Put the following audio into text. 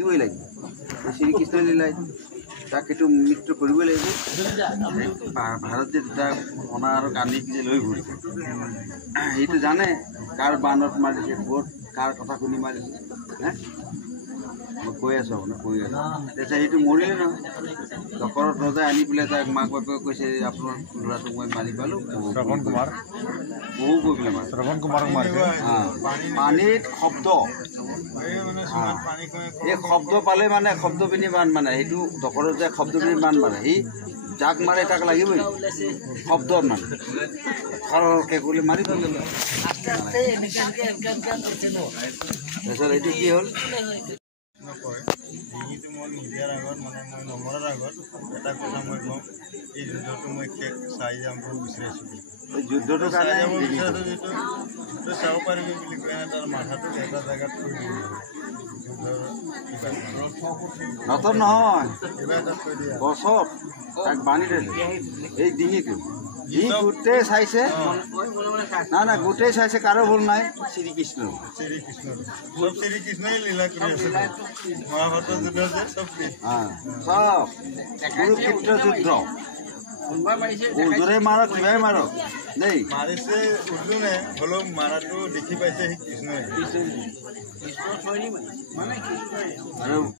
লাগিবই লাগিব শ্ৰীকৃষ্ণ লীলাই তাক এইটো মৃত্যু কৰিবই লাগিব ভাৰত যে দুটা মনা আৰু কান্দি যে লৈ ঘূৰিছে সেইটো জানে কাৰ বানত মাৰিছে ক'ত কাৰ কথা শুনি মাৰিছে হে মই কৈ আছোঁ আপোনাক কৈ আছোঁ তাৰপিছত সেইটো মৰিলে নহয় দশৰথ ৰজাই আনি পেলাই তাক মাক বাপেকে কৈছে আপোনাৰ ল'ৰাটোক মই মাৰি পালোঁ শ্ৰৱণ কুমাৰ বহু কৈ পেলাই মাৰে শ্ৰৱণ কুমাৰক মাৰিছে পানীত শব্দ এই শব্দ পালে মানে শব্দ পিনি বান মানে সেইটো দশৰথ যে শব্দ পিনি বান মাৰে সি যাক মাৰে তাক লাগিবই শব্দত মানে খৰকৈ কৰিলে মাৰি থৈ গ'ল তাৰপিছত এইটো কি হ'ল নকয় ডিঙিটো মই নিদিয়াৰ আগত মানে মই নমৰাৰ আগত এটা কথা মই ক'ম এই যুদ্ধটো মই চাই যাম বুলি বিচাৰিছোঁ যুদ্ধটো চাই যাব বিচাৰোঁ যিটো চাব পাৰিবি বুলি কয় তাৰ মাথাটো এটা জেগাত থৈ দিব নতুন নহয় কিবা এটা থৈ দিয়া গছত তাক বান্ধি থৈছে এই ডিঙিটো ই গোটেই চাইছে না গোটেই চাইছে কাৰো ভুল নাই শ্ৰীকৃষ্ণ চব শ্ৰীকৃষ্ণই লীলা কৰি আছে মহাভাৰতৰ যুদ্ধ যে চব চব কুৰুক্ষেত্ৰ যুদ্ধ অৰ্জুনে মাৰক কিবাই মাৰক দেই মাৰিছে অৰ্জুনে হ'লেও মাৰাটো দেখি পাইছে সেই কৃষ্ণই আৰু